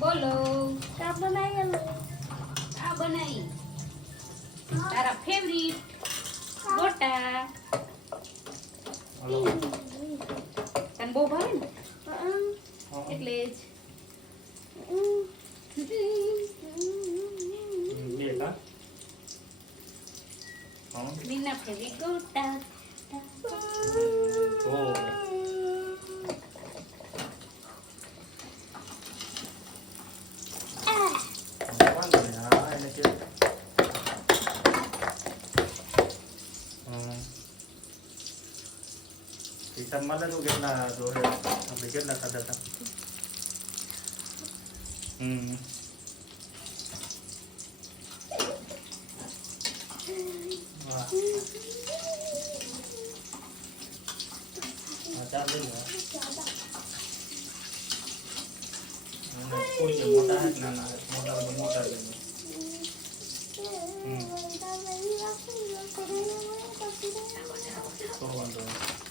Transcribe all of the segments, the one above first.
બોલો. આ બનાવી આ બનાવી. તારા ફેવરિટ ગોટા. તને બહુ ભાવે ને? એટલે જ. બેટા ફેવરિટ ગોટા. thì tâm mắt nó biết là rồi học được biết là thật thật ừ và và chát lên nữa cuối chừng một tay là là một đầu một tay lên ừ Todo abandono.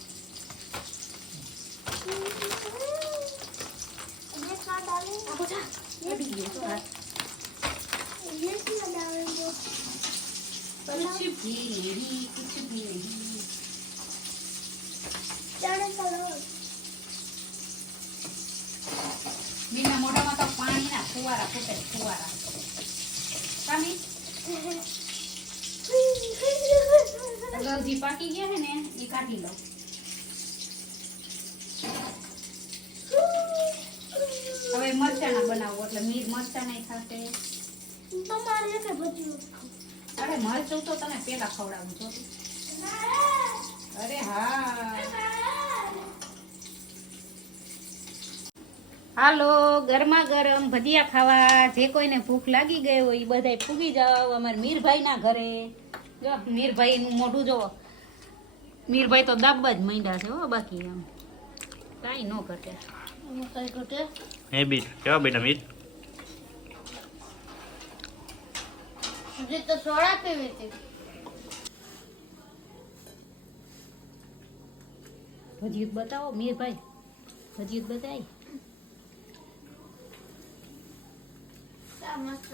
कुछ भी नहीं कुछ भी नहीं મીના મોઢામાં તો પાણીના ફુવારા ફૂટે ફુવારા કામી ગલજી પાકી ગયા છે ને એ કાઢી લો હવે મરચાના બનાવો એટલે મીર મરચા નહીં ખાશે અરે મરચું તો તને પેલા ખવડાવું છો. અરે હા. હાલો ગરમા ગરમ ભજીયા ખાવા. જે કોઈને ભૂખ લાગી ગઈ હોય એ બધાય ફૂગી જાવ અમારા મીરભાઈના ઘરે. જો મીરભાઈનું મોઢું જો મીરભાઈ તો દાબ જ માંડ્યા છે હો બાકી એમ. કાંઈ ન ઘટે. હે બીટ કેવા બેટા મીટ તો સોડા પીવી હતી. ભજીયું બતાવો મીરભાઈ. ભજીયું બતાવી. મસ્ત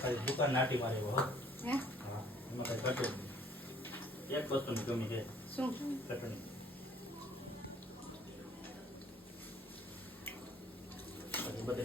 ખાલી દુકાન નાટી મારે હો. હે? એમાં કઈ એક વસ્તુની કમી છે. શું? ประเด็